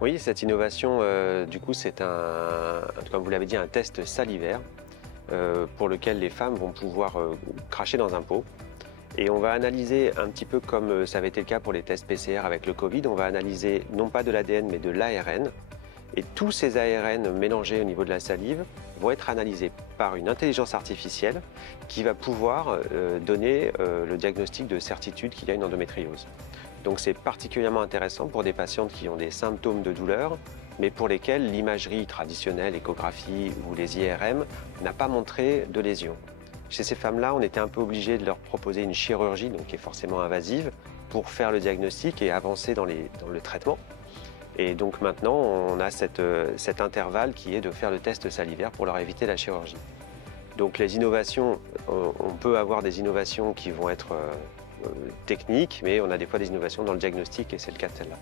Oui, cette innovation, du coup, c'est comme vous l'avez dit, un test salivaire pour lequel les femmes vont pouvoir cracher dans un pot. Et on va analyser un petit peu comme ça avait été le cas pour les tests PCR avec le Covid, on va analyser non pas de l'ADN mais de l'ARN. Et tous ces ARN mélangés au niveau de la salive vont être analysés par une intelligence artificielle qui va pouvoir donner le diagnostic de certitude qu'il y a une endométriose. Donc c'est particulièrement intéressant pour des patientes qui ont des symptômes de douleur, mais pour lesquelles l'imagerie traditionnelle, échographie ou les IRM n'a pas montré de lésion. Chez ces femmes-là, on était un peu obligé de leur proposer une chirurgie, donc qui est forcément invasive, pour faire le diagnostic et avancer dans le traitement. Et donc maintenant, on a cet intervalle qui est de faire le test salivaire pour leur éviter la chirurgie. Donc les innovations, on peut avoir des innovations qui vont être techniques, mais on a des fois des innovations dans le diagnostic et c'est le cas de celle-là.